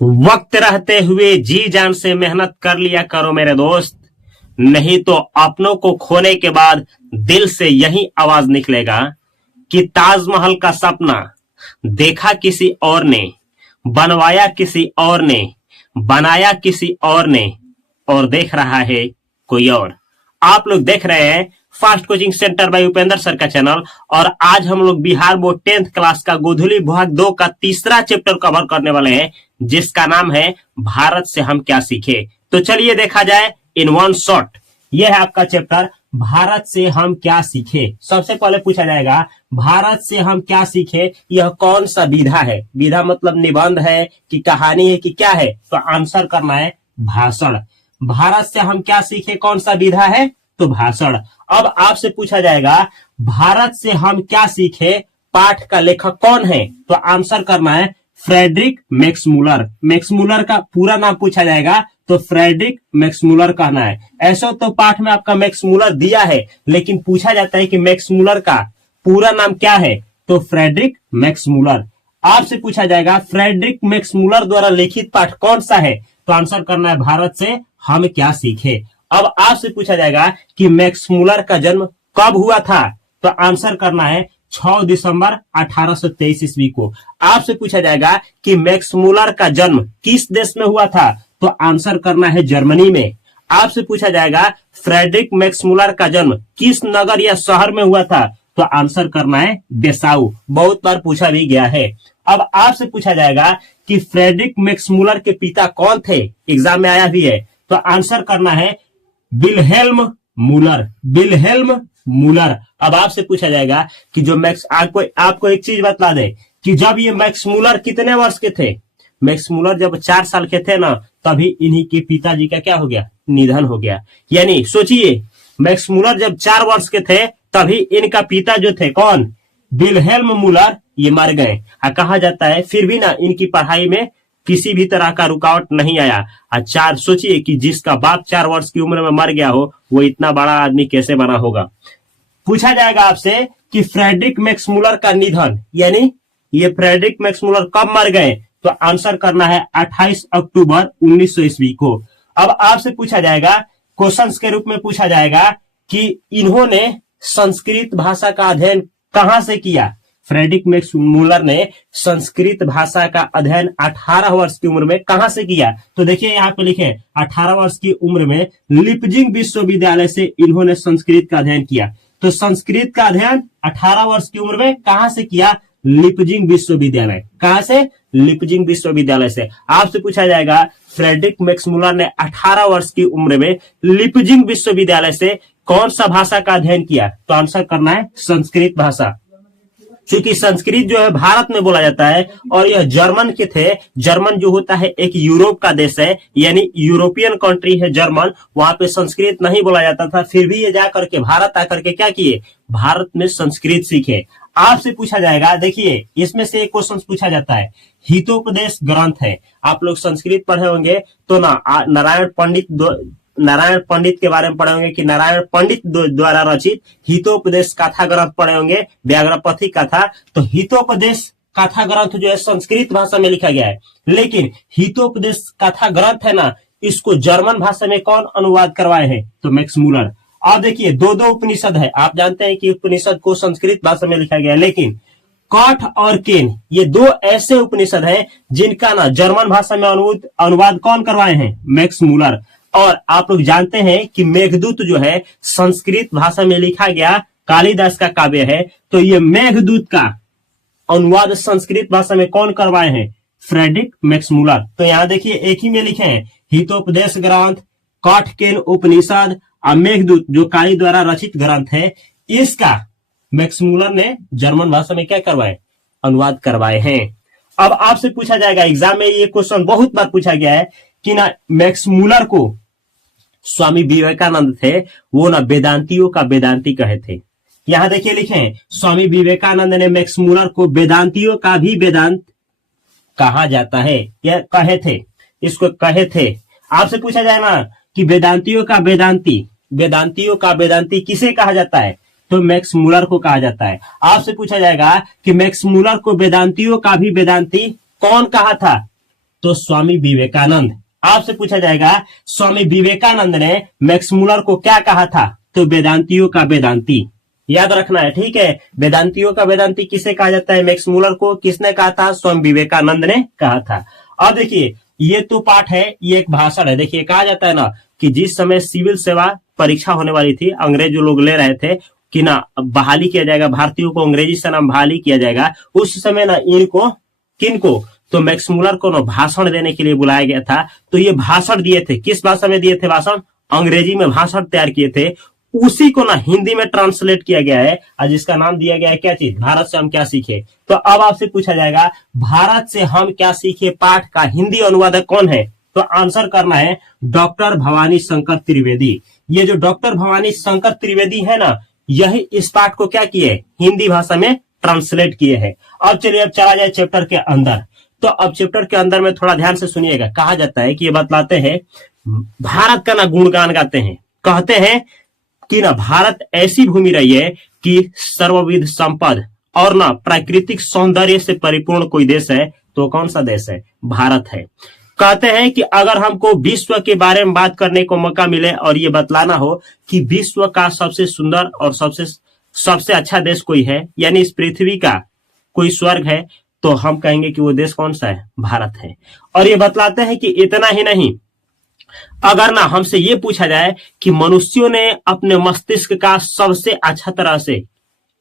वक्त रहते हुए जी जान से मेहनत कर लिया करो मेरे दोस्त, नहीं तो अपनों को खोने के बाद दिल से यही आवाज निकलेगा कि ताजमहल का सपना देखा किसी और ने, बनवाया किसी और ने, बनाया किसी और ने, और देख रहा है कोई और। आप लोग देख रहे हैं fast coaching centre by Upendra sir का चैनल, और आज हम लोग बिहार बोर्ड 10th क्लास का गोधुली भाग 2 का तीसरा चैप्टर कवर करने वाले हैं, जिसका नाम है भारत से हम क्या सीखे। तो चलिए देखा जाए इन वन शॉट। यह है आपका चैप्टर भारत से हम क्या सीखे। सबसे पहले पूछा जाएगा भारत से हम क्या सीखे, यह कौन सा विधा है। विधा मतलब निबंध है कि कहानी है कि क्या है, तो आंसर करना है भाषण। भारत से हम क्या सीखे कौन सा विधा है, तो भाषण। अब आपसे पूछा जाएगा भारत से हम क्या सीखे पाठ का लेखक कौन है, तो आंसर करना है फ्रेडरिक मैक्समूलर। मैक्समूलर का पूरा नाम पूछा जाएगा तो फ्रेडरिक मैक्समूलर कहना है। ऐसा तो पाठ में आपका मैक्समूलर दिया है, लेकिन पूछा जाता है कि मैक्समूलर का पूरा नाम क्या है, तो फ्रेडरिक मैक्समूलर। आपसे पूछा जाएगा फ्रेडरिक मैक्समूलर द्वारा लिखित पाठ कौन सा है, तो आंसर करना है भारत से हम क्या सीखे। अब आपसे पूछा जाएगा कि मैक्समूलर का जन्म कब हुआ था, तो आंसर करना है 6 दिसंबर 1823 ईस्वी को। आपसे पूछा जाएगा कि मैक्समूलर का जन्म किस देश में हुआ था, तो आंसर करना है जर्मनी में। आपसे पूछा जाएगा फ्रेडरिक मैक्समूलर का जन्म किस नगर या शहर में हुआ था, तो आंसर करना है डेसाउ। बहुत बार पूछा भी गया है। अब आपसे पूछा जाएगा कि फ्रेडरिक मैक्समूलर के पिता कौन थे, एग्जाम में आया भी है, तो आंसर करना है विल्हेल्म मूलर। Wilhelm Müller. अब आपसे पूछा जाएगा कि जो आपको एक चीज बता दे कि जब ये मैक्समूलर कितने वर्ष के थे, मैक्समूलर जब 4 साल के थे ना, तभी इन्हीं के पिताजी का क्या हो गया, निधन हो गया। यानी सोचिए मैक्समूलर जब 4 वर्ष के थे तभी इनका पिता जो थे कौन, विल्हेल्म मूलर, ये मर गए। कहा जाता है फिर भी ना इनकी पढ़ाई में किसी भी तरह का रुकावट नहीं आया। सोचिए कि जिसका बाप 4 वर्ष की उम्र में मर गया हो, वो इतना बड़ा आदमी कैसे बना होगा। पूछा जाएगा आपसे कि फ्रेडरिक मैक्समूलर का निधन, यानी ये फ्रेडरिक मैक्समूलर कब मर गए, तो आंसर करना है 28 अक्टूबर 1900 ईस्वी को। अब आपसे पूछा जाएगा क्वेश्चंस के रूप में पूछा जाएगा कि इन्होंने संस्कृत भाषा का अध्ययन कहां से किया। फ्रेडरिक मैक्समूलर ने संस्कृत भाषा का अध्ययन 18 वर्ष की उम्र में कहां से किया, तो देखिए यहाँ पे लिखे 18 वर्ष की उम्र में लिपजिंग विश्वविद्यालय से इन्होंने संस्कृत का अध्ययन किया। तो संस्कृत का अध्ययन 18 वर्ष की उम्र में कहां से किया, लिपजिंग विश्वविद्यालय। कहां से, लिपजिंग विश्वविद्यालय से। आपसे पूछा जाएगा फ्रेडरिक मैक्समूलर ने 18 वर्ष की उम्र में लिपजिंग विश्वविद्यालय से कौन सा भाषा का अध्ययन किया, तो आंसर करना है संस्कृत भाषा। क्योंकि संस्कृत जो है भारत में बोला जाता है और यह जर्मन के थे। जर्मन जो होता है एक यूरोप का देश है, यानी यूरोपियन कंट्री है जर्मन, वहां पे संस्कृत नहीं बोला जाता था। फिर भी ये जाकर के भारत आकर के क्या किए, भारत में संस्कृत सीखे। आपसे पूछा जाएगा, देखिए इसमें से एक क्वेश्चन पूछा जाता है, हितोपदेश ग्रंथ है। आप लोग संस्कृत पढ़े होंगे तो ना नारायण पंडित के बारे में पढ़े होंगे कि नारायण पंडित द्वारा रचित हितोपदेश कथा ग्रंथ पढ़े होंगे, व्याघ्रपथी कथा। तो हितोपदेश कथा ग्रंथ जो है संस्कृत भाषा में लिखा गया है, लेकिन हितोपदेश कथा ग्रंथ है ना, इसको जर्मन भाषा में कौन अनुवाद करवाए हैं, तो मैक्समूलर। अब देखिए दो उपनिषद है। आप जानते हैं कि उपनिषद को संस्कृत भाषा में लिखा गया है, लेकिन कठ और केन ये 2 ऐसे उपनिषद हैं जिनका ना जर्मन भाषा में अनुवाद कौन करवाए हैं, मैक्समूलर। और आप लोग जानते हैं कि मेघदूत जो है संस्कृत भाषा में लिखा गया कालिदास का काव्य है, तो ये मेघदूत का अनुवाद संस्कृत भाषा में कौन करवाए हैं, फ्रेडरिक मैक्समूलर। तो यहाँ देखिए एक ही में लिखे हैं हितोपदेश ग्रंथ, कठकेन उपनिषद और मेघदूत जो काली द्वारा रचित ग्रंथ है, इसका मैक्समूलर ने जर्मन भाषा में क्या करवाए, अनुवाद करवाए हैं। अब आपसे पूछा जाएगा एग्जाम में, ये क्वेश्चन बहुत बार पूछा गया है कि ना मैक्समूलर को स्वामी विवेकानंद थे, वो ना वेदांतियों का वेदांती कहे थे। यहां देखिए लिखे हैं स्वामी विवेकानंद ने मैक्समूलर को वेदांतियों का भी वेदांत कहा जाता है, या कहे थे, इसको कहे थे। आपसे पूछा जाए ना कि वेदांतियों का वेदांती किसे कहा जाता है, तो मैक्समूलर को कहा जाता है। आपसे पूछा जाएगा कि मैक्समूलर को वेदांतियों का भी वेदांती कौन कहा था, तो स्वामी विवेकानंद। आपसे पूछा जाएगा स्वामी विवेकानंद ने मैक्स मुलर को क्या कहा था, तो वेदांतियों का वेदांती। याद रखना है, ठीक है। वेदांतियों का वेदांती किसे कहा जाता है, मैक्स मुलर को। किसने कहा था, स्वामी विवेकानंद ने कहा था। अब देखिए ये तो पाठ है, ये एक भाषण है। देखिए कहा जाता है ना कि जिस समय सिविल सेवा परीक्षा होने वाली थी, अंग्रेज जो लोग ले रहे थे कि ना बहाली किया जाएगा, भारतीयों को अंग्रेजी से नाम बहाली किया जाएगा, उस समय ना इनको किनको, तो मैक्स मुलर को ना भाषण देने के लिए बुलाया गया था। तो ये भाषण दिए थे, किस भाषा में दिए थे भाषण, अंग्रेजी में भाषण तैयार किए थे। उसी को ना हिंदी में ट्रांसलेट किया गया है और जिसका नाम दिया गया है क्या चीज, भारत से हम क्या सीखे। तो अब आपसे पूछा जाएगा भारत से हम क्या सीखे पाठ का हिंदी अनुवादक कौन है, तो आंसर करना है डॉक्टर भवानी शंकर त्रिवेदी। ये जो डॉक्टर भवानी शंकर त्रिवेदी है ना, यही इस पाठ को क्या किए, हिंदी भाषा में ट्रांसलेट किए हैं। अब चलिए अब चला जाए चैप्टर के अंदर। तो अब चैप्टर के अंदर में थोड़ा ध्यान से सुनिएगा। कहा जाता है कि ये बतलाते हैं भारत का ना गुणगान गाते हैं, कहते हैं कि ना भारत ऐसी भूमि रही है कि सर्वविध संपद और ना प्राकृतिक सौंदर्य से परिपूर्ण कोई देश है तो कौन सा देश है, भारत है। कहते हैं कि अगर हमको विश्व के बारे में बात करने को मौका मिले और ये बतलाना हो कि विश्व का सबसे सुंदर और सबसे अच्छा देश कोई है, यानी इस पृथ्वी का कोई स्वर्ग है, तो हम कहेंगे कि वो देश कौन सा है, भारत है। और ये बतलाते हैं कि इतना ही नहीं, अगर ना हमसे ये पूछा जाए कि मनुष्यों ने अपने मस्तिष्क का सबसे अच्छा तरह से,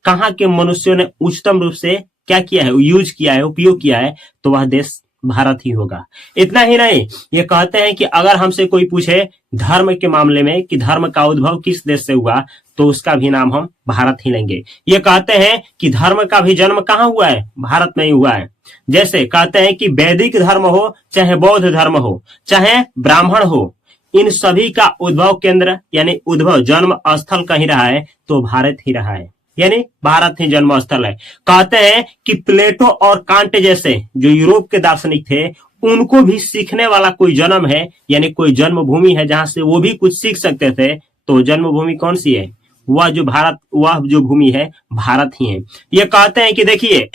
कहाँ के मनुष्यों ने उच्चतम रूप से क्या किया है, यूज किया है, उपयोग किया है, तो वह देश भारत ही होगा। इतना ही नहीं, ये कहते हैं कि अगर हमसे कोई पूछे धर्म के मामले में कि धर्म का उद्भव किस देश से हुआ, तो उसका भी नाम हम भारत ही लेंगे। ये कहते हैं कि धर्म का भी जन्म कहाँ हुआ है, भारत में ही हुआ है। जैसे कहते हैं कि वैदिक धर्म हो, चाहे बौद्ध धर्म हो, चाहे ब्राह्मण हो, इन सभी का उद्भव केंद्र यानी उद्भव जन्म स्थल कहीं रहा है, तो भारत ही रहा है, यानी भारत ही जन्म स्थल है। कहते हैं कि प्लेटो और कांट जैसे जो यूरोप के दार्शनिक थे, उनको भी सीखने वाला कोई जन्म है, यानी कोई जन्मभूमि है जहां से वो भी कुछ सीख सकते थे। तो जन्मभूमि कौन सी है, वह जो भूमि है भारत ही है। ये कहते हैं कि देखिए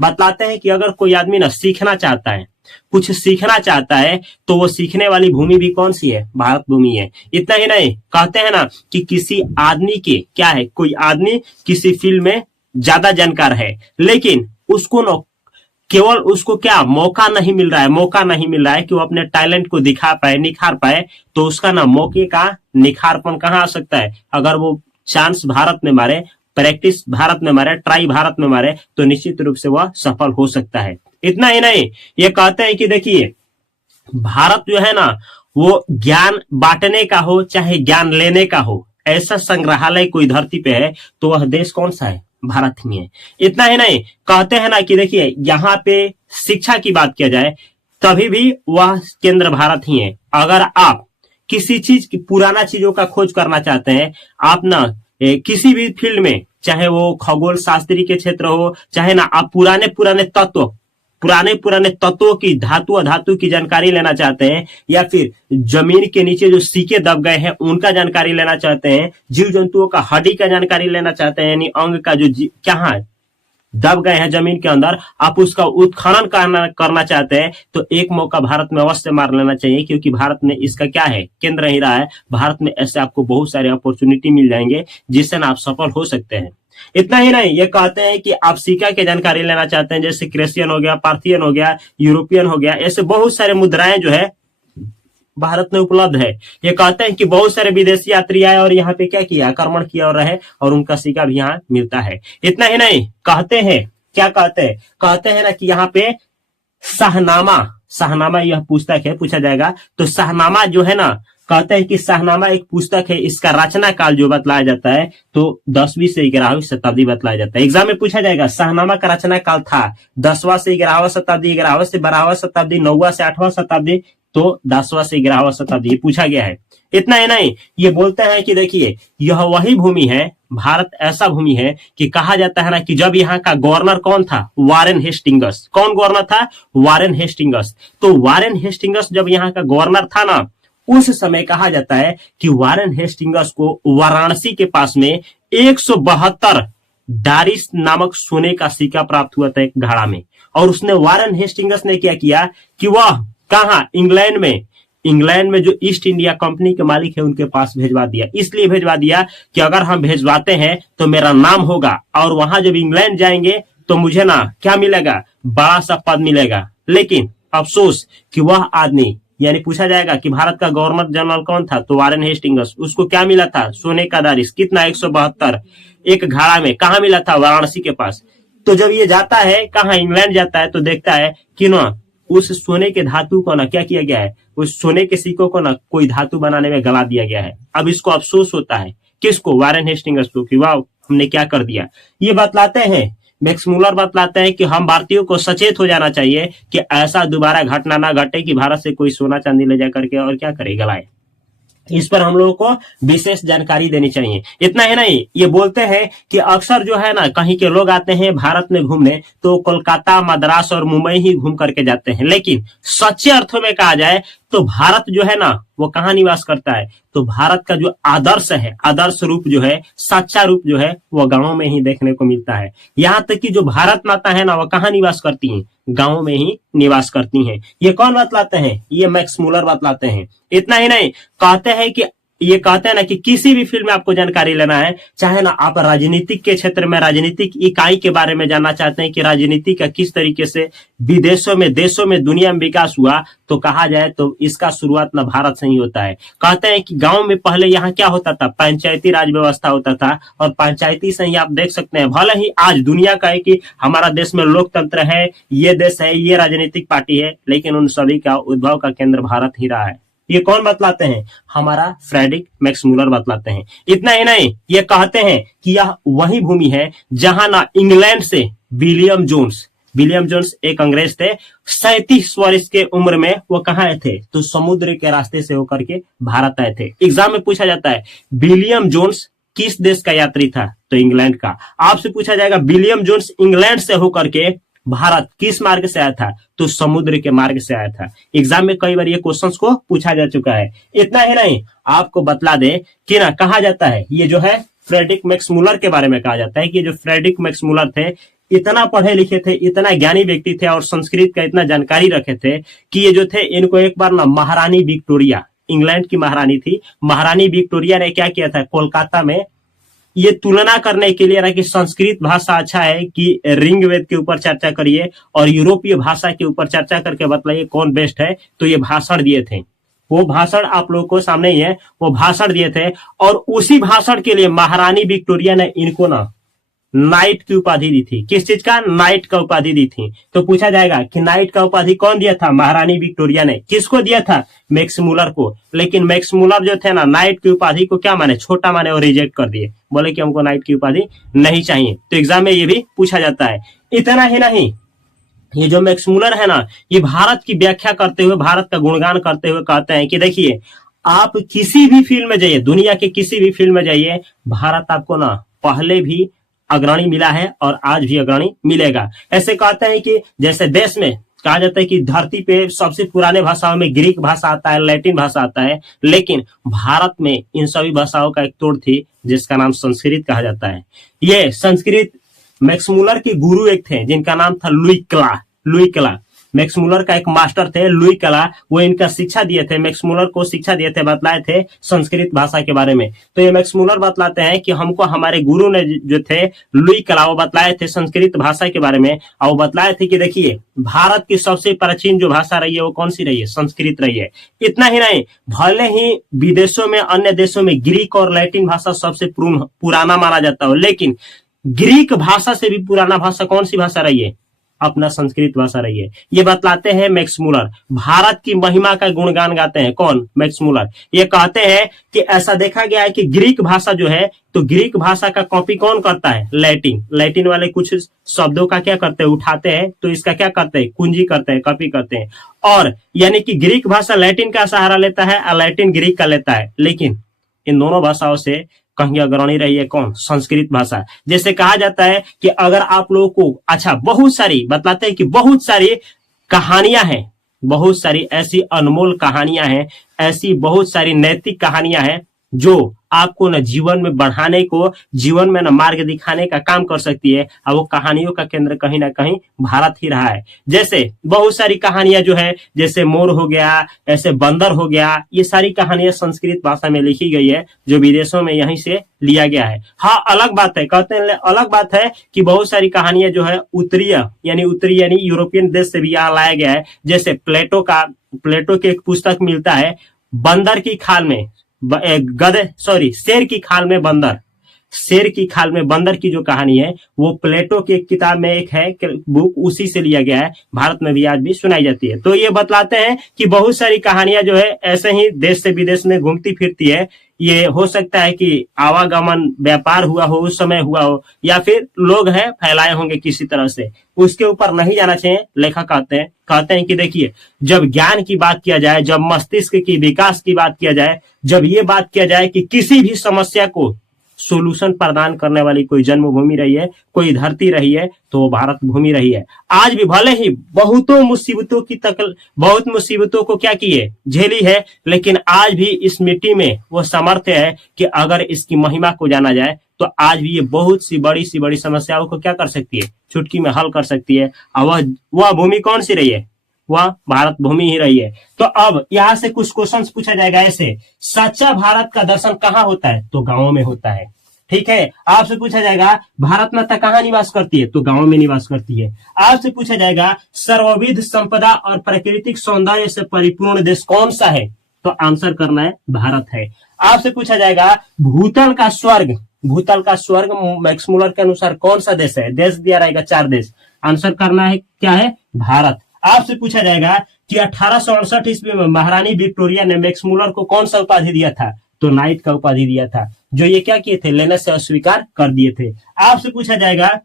बतलाते हैं कि अगर कोई आदमी ना सीखना चाहता है, कुछ सीखना चाहता है, तो वो सीखने वाली भूमि भी कौन सी है, भारत भूमि है। इतना ही नहीं, कहते हैं ना कि किसी आदमी के क्या है, कोई आदमी किसी फील्ड में ज्यादा जानकार है, लेकिन उसको न केवल उसको क्या मौका नहीं मिल रहा है कि वो अपने टैलेंट को दिखा पाए, निखार पाए, तो उसका ना मौके का निखारपन कहाँ आ सकता है, अगर वो चांस भारत में मारे, प्रैक्टिस भारत में मारे, ट्राई भारत में मारे, तो निश्चित रूप से वह सफल हो सकता है। इतना ही नहीं, ये कहते हैं कि देखिए भारत जो है ना, वो ज्ञान बांटने का हो चाहे ज्ञान लेने का हो, ऐसा संग्रहालय कोई धरती पे है, तो वह देश कौन सा है, भारत में है। इतना ही नहीं, कहते हैं ना कि देखिए यहाँ पे शिक्षा की बात किया जाए तभी भी वह केंद्र भारत ही है। अगर आप किसी चीज की पुराना चीजों का खोज करना चाहते हैं, आप ना किसी भी फील्ड में, चाहे वो खगोल शास्त्री के क्षेत्र हो, चाहे ना आप पुराने तत्वों की, धातु अधातु की जानकारी लेना चाहते हैं, या फिर जमीन के नीचे जो सिक्के दब गए हैं उनका जानकारी लेना चाहते हैं, जीव जंतुओं का हड्डी का जानकारी लेना चाहते हैं, यानी अंग का जो कहाँ दब गए हैं जमीन के अंदर, आप उसका उत्खनन करना चाहते हैं, तो एक मौका भारत में अवश्य मार लेना चाहिए, क्योंकि भारत में इसका क्या है, केंद्र ही रहा है। भारत में ऐसे आपको बहुत सारे अपॉर्चुनिटी मिल जाएंगे जिससे ना आप सफल हो सकते हैं। इतना ही नहीं, ये कहते हैं कि आप सिक्का की जानकारी लेना चाहते हैं, जैसे क्रेशियन हो गया, पार्थियन हो गया, यूरोपियन हो गया, ऐसे बहुत सारे मुद्राएं जो है भारत में उपलब्ध है। ये कहते हैं कि बहुत सारे विदेशी यात्री आए और यहाँ पे क्या किया, आक्रमण किया और रहे, और उनका सिक्का भी यहाँ मिलता है। इतना ही नहीं, कहते हैं क्या कहते हैं ना कि यहाँ पे शाहनामा यह पुस्तक है, पूछा जाएगा तो शाहनामा जो है ना, कहते हैं कि शाहनामा एक पुस्तक है, इसका रचना काल जो बतलाया जाता है तो 10वीं से 11वीं शताब्दी बतलाया जाता है। एग्जाम में पूछा जाएगा शाहनामा का रचना काल था 10वां से 11वां शताब्दी, 11वां से 12वां शताब्दी, 9वां से 8वां शताब्दी, तो 10वां से 11वां शताब्दी पूछा गया है। इतना ही नहीं, ये बोलते हैं कि देखिए यह वही भूमि है, भारत ऐसा भूमि है कि कहा जाता है ना कि जब यहाँ का गवर्नर कौन था, वारेन हेस्टिंगस। कौन गवर्नर था, वारेन हेस्टिंगस। तो वारेन हेस्टिंगस जब यहाँ का गवर्नर था ना, उस समय कहा जाता है कि वारेन हेस्टिंगस को वाराणसी के पास में 172 डारिस नामक सोने का सिक्का प्राप्त हुआ था एक घड़ा में। और उसने वारेन हेस्टिंगस ने क्या किया कि वह कहाँ? इंग्लैंड में। इंग्लैंड में जो ईस्ट इंडिया कंपनी के मालिक है उनके पास भेजवा दिया। इसलिए भेजवा दिया कि अगर हम भेजवाते हैं तो मेरा नाम होगा, और वहां जब इंग्लैंड जाएंगे तो मुझे ना क्या मिलेगा? बड़ा सा पद मिलेगा। लेकिन अफसोस कि वह आदमी, यानी पूछा जाएगा कि भारत का गवर्नर जनरल कौन था, तो वारेन हेस्टिंग्स। उसको क्या मिला था? सोने का दारिस। कितना? 172 एक घड़ा में। कहा मिला था? वाराणसी के पास। तो जब ये जाता है कहा? इंग्लैंड जाता है, तो देखता है कि ना उस सोने के धातु को ना क्या किया गया है, उस सोने के सिक्कों को ना कोई धातु बनाने में गला दिया गया है। अब इसको अफसोस होता है। किसको? वारेन हेस्टिंग्स को, कि वाह हमने क्या कर दिया। ये बतलाते हैं, मैक्स मुलर बतलाते हैं कि हम भारतीयों को सचेत हो जाना चाहिए कि ऐसा दोबारा घटना ना घटे कि भारत से कोई सोना चांदी ले जा करके और क्या करे? गलाए। इस पर हम लोगों को विशेष जानकारी देनी चाहिए। इतना ही नहीं, ये बोलते हैं कि अक्सर जो है ना कहीं के लोग आते हैं भारत में घूमने तो कोलकाता, मद्रास और मुंबई ही घूम करके जाते हैं, लेकिन सच्चे अर्थों में कहा जाए तो भारत जो है ना वो कहाँ निवास करता है? तो भारत का जो आदर्श है, आदर्श रूप जो है, सच्चा रूप जो है, वो गांवों में ही देखने को मिलता है। यहाँ तक कि जो भारत माता है ना वो कहाँ निवास करती हैं? गांवों में ही निवास करती हैं। ये कौन बतलाते हैं? ये मैक्स मुलर बतलाते हैं। इतना ही नहीं, कहते हैं कि ये कहते हैं ना कि किसी भी फील्ड में आपको जानकारी लेना है, चाहे ना आप राजनीतिक के क्षेत्र में राजनीतिक इकाई के बारे में जानना चाहते हैं कि राजनीति का किस तरीके से विदेशों में, देशों में, दुनिया में विकास हुआ, तो कहा जाए तो इसका शुरुआत ना भारत से ही होता है। कहते हैं कि गांव में पहले यहाँ क्या होता था? पंचायती राज व्यवस्था होता था, और पंचायती से ही आप देख सकते हैं, भले ही आज दुनिया का है कि हमारा देश में लोकतंत्र है, ये देश है, ये राजनीतिक पार्टी है, लेकिन उन सभी का उद्भव का केंद्र भारत ही रहा है। ये कौन बतलाते हैं? हमारा फ्रेडरिक मैक्स मुलर बतलाते हैं। इतना ही नहीं, ये कहते हैं कि यह वही भूमि है जहां ना इंग्लैंड से विलियम जोन्स एक अंग्रेज थे, 37 वर्ष के उम्र में वो कहाँ आए थे? तो समुद्र के रास्ते से होकर के भारत आए थे। एग्जाम में पूछा जाता है विलियम जोन्स किस देश का यात्री था? तो इंग्लैंड का। आपसे पूछा जाएगा विलियम जोन्स इंग्लैंड से होकर के भारत किस मार्ग से आया था? तो समुद्र के मार्ग से आया था। एग्जाम में कई बार ये क्वेश्चंस को पूछा जा चुका है। इतना ही नहीं, आपको बतला दे कि ना कहा जाता है, ये जो है फ्रेडरिक मैक्स मुलर के बारे में कहा जाता है कि जो फ्रेडरिक मैक्स मुलर थे, इतना पढ़े लिखे थे, इतना ज्ञानी व्यक्ति थे और संस्कृत का इतना जानकारी रखे थे कि ये जो थे इनको एक बार ना महारानी विक्टोरिया, इंग्लैंड की महारानी थी, महारानी विक्टोरिया ने क्या किया था? कोलकाता में ये तुलना करने के लिए ना कि संस्कृत भाषा अच्छा है कि ऋग्वेद के ऊपर चर्चा करिए और यूरोपीय भाषा के ऊपर चर्चा करके बतलाइए कौन बेस्ट है, तो ये भाषण दिए थे। वो भाषण आप लोगों को सामने ही है, वो भाषण दिए थे, और उसी भाषण के लिए महारानी विक्टोरिया ने इनको ना नाइट की उपाधि दी थी। किस चीज का? नाइट का उपाधि दी थी। तो पूछा जाएगा कि नाइट का उपाधि कौन दिया था? महारानी विक्टोरिया ने। किसको दिया था? मैक्स मुलर को। लेकिन मैक्स मुलर जो थे ना नाइट की उपाधि को क्या माने? छोटा माने और रिजेक्ट कर दिए, बोले कि हमको नाइट की उपाधि नहीं चाहिए। तो एग्जाम में ये भी पूछा जाता है। इतना ही नहीं, ये जो मैक्स मुलर है ना, ये भारत की व्याख्या करते हुए, भारत का गुणगान करते हुए कहते हैं कि देखिए, आप किसी भी फील्ड में जाइए, दुनिया के किसी भी फील्ड में जाइए, भारत आपको ना पहले भी अग्रणी मिला है और आज भी अग्रणी मिलेगा। ऐसे कहते हैं कि जैसे देश में कहा जाता है कि धरती पे सबसे पुराने भाषाओं में ग्रीक भाषा आता है, लैटिन भाषा आता है, लेकिन भारत में इन सभी भाषाओं का एक तोड़ थी जिसका नाम संस्कृत कहा जाता है। ये संस्कृत मैक्स मुलर के गुरु एक थे जिनका नाम था लुई क्ला। मैक्स मुलर का एक मास्टर थे लुई क्ला, वो इनका शिक्षा दिए थे, मैक्स मुलर को शिक्षा दिए थे, बतलाए थे संस्कृत भाषा के बारे में। तो ये मैक्स मुलर बतलाते हैं कि हमको हमारे गुरु ने जो थे लुई क्ला, वो बतलाए थे संस्कृत भाषा के बारे में, और वो बतलाए थे कि देखिए, भारत की सबसे प्राचीन जो भाषा रही है वो कौन सी रही है? संस्कृत रही है। इतना ही नहीं, भले ही विदेशों में, अन्य देशों में ग्रीक और लैटिन भाषा सबसे पुराना माना जाता हो, लेकिन ग्रीक भाषा से भी पुराना भाषा कौन सी भाषा रही है? अपना संस्कृत भाषा रही है। ये बतलाते हैं मैक्स मुलर। भारत की महिमा का गुणगान गाते हैं कौन? Max Muller. ये कहते हैं कि ऐसा देखा गया है कि ग्रीक भाषा जो है, तो ग्रीक भाषा का कॉपी कौन करता है? लैटिन वाले कुछ शब्दों का क्या करते हैं? उठाते हैं, तो इसका क्या करते हैं? कुंजी करते हैं, कॉपी करते हैं। और यानी कि ग्रीक भाषा लैटिन का सहारा लेता है और लैटिन ग्रीक का लेता है, लेकिन इन दोनों भाषाओं से कहीं अग्रणी रही है कौन? संस्कृत भाषा। जैसे कहा जाता है कि अगर आप लोगों को, अच्छा, बहुत सारी बतलाते हैं कि बहुत सारी कहानियां हैं, बहुत सारी ऐसी अनमोल कहानियां हैं, ऐसी बहुत सारी नैतिक कहानियां हैं जो आपको न जीवन में बढ़ाने को, जीवन में न मार्ग दिखाने का काम कर सकती है। और वो कहानियों का केंद्र कहीं ना कहीं भारत ही रहा है। जैसे बहुत सारी कहानियां जो है, जैसे मोर हो गया, ऐसे बंदर हो गया, ये सारी कहानियां संस्कृत भाषा में लिखी गई है, जो विदेशों में यहीं से लिया गया है। हाँ, अलग बात है, कहते हैं अलग बात है कि बहुत सारी कहानियां जो है उत्तरीय यानी यूरोपियन देश से भी यहाँ लाया गया है। जैसे प्लेटो की एक पुस्तक मिलता है, बंदर की खाल में शेर की खाल में बंदर, शेर की खाल में बंदर की जो कहानी है वो प्लेटो की एक किताब में एक है बुक, उसी से लिया गया है। भारत में भी आज भी सुनाई जाती है। तो ये बतलाते हैं कि बहुत सारी कहानियां जो है ऐसे ही देश से विदेश में घूमती फिरती है। ये हो सकता है कि आवागमन व्यापार हुआ हो, उस समय हुआ हो, या फिर लोग हैं फैलाए होंगे किसी तरह से, उसके ऊपर नहीं जाना चाहिए। लेखक कहते हैं कि देखिए, जब ज्ञान की बात किया जाए, जब मस्तिष्क की विकास की बात किया जाए, जब ये बात किया जाए कि किसी भी समस्या को सोल्यूशन प्रदान करने वाली कोई जन्मभूमि रही है, कोई धरती रही है, तो वो भारत भूमि रही है। आज भी भले ही बहुत मुसीबतों को क्या किए, झेली है, लेकिन आज भी इस मिट्टी में वो सामर्थ्य है कि अगर इसकी महिमा को जाना जाए तो आज भी ये बहुत सी बड़ी समस्याओं को क्या कर सकती है, चुटकी में हल कर सकती है। और वह भूमि कौन सी रही है, वह भारत भूमि ही रही है। तो अब यहाँ से कुछ क्वेश्चंस पूछा जाएगा ऐसे, सच्चा भारत का दर्शन कहाँ होता है, तो गांवों में होता है। ठीक है, आपसे पूछा जाएगा भारत माता कहाँ निवास करती है, तो गांव में निवास करती है। आपसे पूछा जाएगा सर्वविध संपदा और प्राकृतिक सौंदर्य से परिपूर्ण देश कौन सा है, तो आंसर करना है भारत है। आपसे पूछा जाएगा भूतल का स्वर्ग मैक्स मुलर के अनुसार कौन सा देश है, देश दिया रहेगा 4 देश, आंसर करना है क्या है, भारत। आपसे पूछा जाएगा कि 1868 ईस्वी में महारानी विक्टोरिया ने मैक्स मुलर को कौन सा उपाधि दिया था, तो नाइट का उपाधि दिया था, जो ये क्या किए थे, लेने से अस्वीकार कर दिए थे। आपसे पूछा जाएगा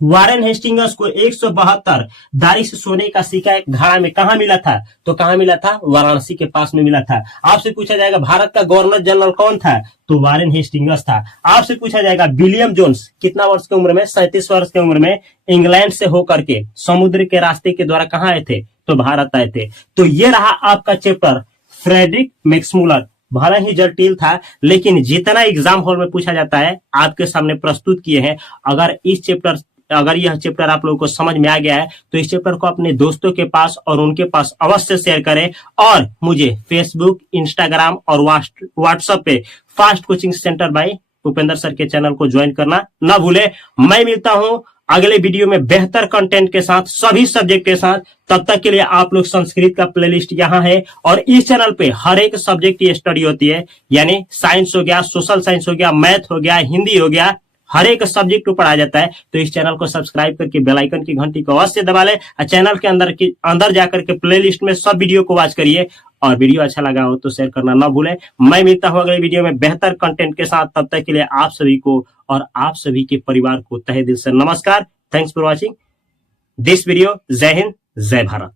वारेन हेस्टिंग्स को 172 दारिश सोने का सिक्का एक घड़ा में कहा मिला था, तो कहा मिला था, वाराणसी के पास में मिला था। आपसे पूछा जाएगा भारत का गवर्नर जनरल कौन था, तो वारेन हेस्टिंग्स था। आपसे पूछा जाएगा विलियम जोन्स कितना वर्ष की उम्र में, 37 वर्ष की उम्र में इंग्लैंड से होकर के समुद्र के रास्ते के द्वारा कहाँ आए थे, तो भारत आए थे। तो ये रहा आपका चैप्टर फ्रेडरिक मैक्स मुलर। भले ही जटिल था, लेकिन जितना एग्जाम हॉल में पूछा जाता है आपके सामने प्रस्तुत किए हैं। अगर यह चैप्टर आप लोगों को समझ में आ गया है तो इस चैप्टर को अपने दोस्तों के पास और उनके पास अवश्य शेयर करें, और मुझे फेसबुक, इंस्टाग्राम और व्हाट्सएप पे fast coaching centre by Upendra sir के चैनल को ज्वाइन करना न भूले। मैं मिलता हूं अगले वीडियो में बेहतर कंटेंट के साथ, सभी सब्जेक्ट के साथ। तब तक के लिए आप लोग संस्कृत का प्लेलिस्ट यहाँ है, और इस चैनल पे हर एक सब्जेक्ट की स्टडी होती है, यानी साइंस हो गया, सोशल साइंस हो गया, मैथ हो गया, हिंदी हो गया, हर एक सब्जेक्ट ऊपर आ जाता है। तो इस चैनल को सब्सक्राइब करके बेल आइकन की घंटी को अवश्य दबा ले, और चैनल के अंदर जाकर के प्लेलिस्ट में सब वीडियो को वॉच करिए, और वीडियो अच्छा लगा हो तो शेयर करना ना भूलें। मैं मिलता हूं अगले वीडियो में बेहतर कंटेंट के साथ। तब तक के लिए आप सभी को और आप सभी के परिवार को तहे दिल से नमस्कार। Thanks for watching this video. जय हिंद, जय भारत।